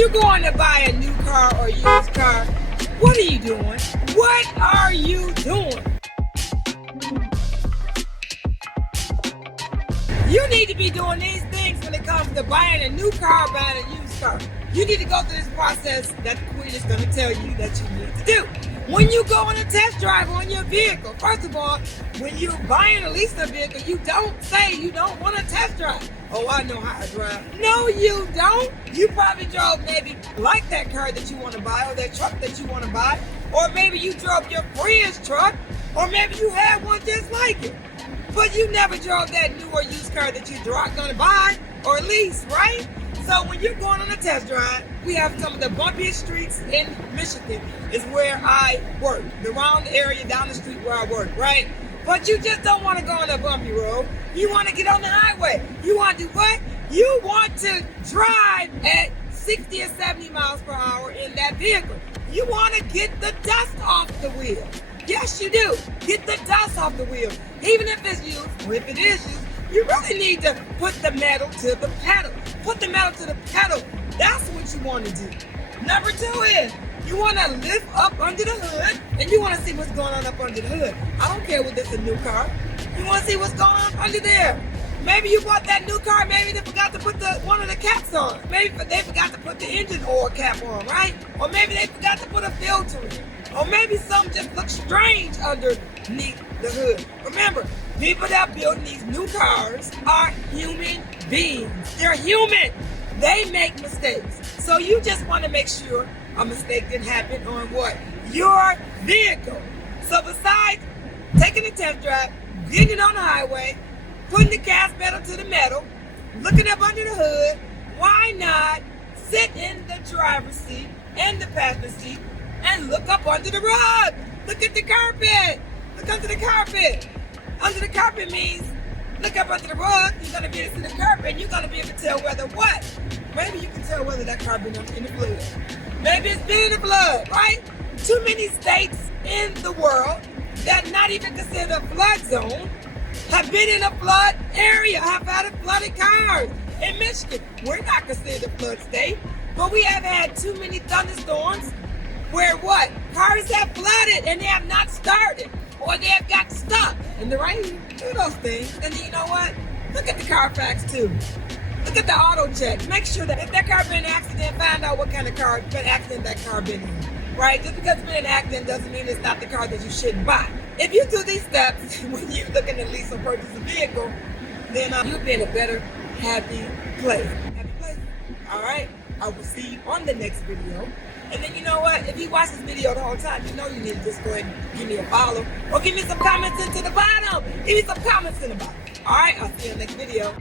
you're going to buy a new car or used car, what are you doing? What are you doing? You need to be doing these things when it comes to buying a new car or buying a used car. You need to go through this process that the queen is going to tell you that you need to do. When you go on a test drive on your vehicle, first of all, when you're buying or leasing a vehicle, you don't say you don't want to test drive. Oh, I know how to drive. No, you don't. You probably drove maybe like that car that you want to buy or that truck that you want to buy. Or maybe you drove your friend's truck, or maybe you had one just like it. But you never drove that new or used car that you're going to buy or lease, right? So when you're going on a test drive, we have some of the bumpiest streets in Michigan is where I work. The round area down the street where I work, right? But you just don't want to go on a bumpy road. You want to get on the highway. You want to do what? You want to drive at 60 or 70 miles per hour in that vehicle. You want to get the dust off the wheel. Yes, you do. Get the dust off the wheel. Even if it's used, or if it is used, you really need to put the metal to the pedal. Put the metal to the pedal. That's what you want to do. Number two is, you want to lift up under the hood, and you want to see what's going on up under the hood. I don't care whether it's a new car. You want to see what's going on under there. Maybe you bought that new car, maybe they forgot to put one of the caps on. Maybe they forgot to put the engine oil cap on, right? Or maybe they forgot to put a filter in. Or maybe something just looks strange underneath the hood. Remember, people that build these new cars are human beings. They're human. They make mistakes. So you just want to make sure a mistake didn't happen on what? Your vehicle. So besides taking a test drive, getting it on the highway, putting the gas pedal to the metal, looking up under the hood, why not sit in the driver's seat and the passenger seat and look up under the rug? Look at the carpet. Look under the carpet. Under the carpet means look up under the rug. You're going to be able to see the carpet, and you're going to be able to tell whether what? Maybe you can tell whether that carpet is in the flood. Maybe it's been in the flood, right? Too many states in the world that not even considered a flood zone have been in a flood area, have had flooded cars. In Michigan, we're not considered a flood state, but we have had too many thunderstorms where what? Cars have flooded and they have not started, or they have got stuck in the rain. Do those things. And then you know what? Look at the Carfax too. Look at the auto check. Make sure that if that car been in an accident, find out what kind of accident that car been in. Right? Just because it's been in an accident doesn't mean it's not the car that you shouldn't buy. If you do these steps when you're looking to lease or purchase a vehicle, then you'll be in a better, happy place. Happy place. All right? I will see you on the next video. And then you know what? If you watch this video the whole time, you know you need to just go ahead and give me a follow or give me some comments into the bottom. Give me some comments in the bottom. All right? I'll see you in the next video.